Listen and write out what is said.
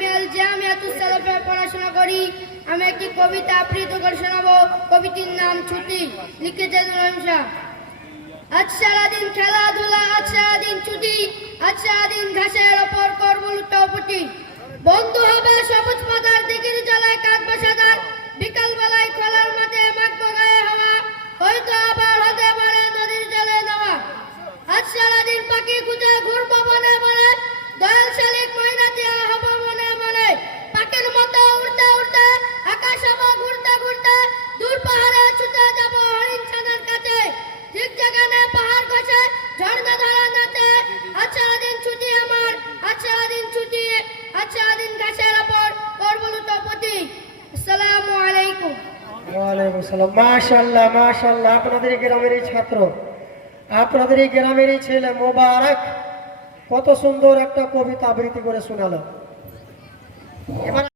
আমি আল জামিয়াতুস সালাফে পড়াশোনা করি। আমি একটি কবিতা আবৃত্তি করে শোনাবো। কবিতার নাম ছুটি, লিখেছেন রহিম শাহ। আজ সারাদিন খেলাধুলা, আজ সারাদিন ছুটি, আজ সারাদিন ঘাসের ওপর করব লুটোপুটি। বন্ধু হবে সবুজ পাতার, দিঘির জলায় কাটবো সাঁতার, বিকাল বেলায় খোলার মাঠে মাখবো গায়ে হাওয়া, হয়তো আবার হতে পারে নদীর জলে নাওয়া। আজ সারাদিন পাখি খুঁজে ঘুরবো বনে বনে, দয়াল শালিক ময়না দিয়া হবো মনে মনে। পাখির মতো উড়তে উড়তে, আকাশ হবো ঘুরতে ঘুরতে, দূর পাহাড়ে ছুটে যাবো হরিণ ছানার কাছে। ঠিক যেখানে পাহাড় ঘষে ঝর্ণা ধারা নাচে। আজ সারাদিন ছুটি আমার, আজ সারাদিন ছুটি, আজ সারাদিন ঘাসের ওপর করবো লুটোপুটি। আসসালামু আলাইকুম। ওয়ালাইকুম আসসালাম। মাশাআল্লাহ মাশাআল্লাহ, আপনাদের গ্রামেরই ছাত্র, আপনাদের গ্রামেরই ছেলে মোবারক কত সুন্দর একটা কবিতা আবৃত্তি করে শোনালো। এবার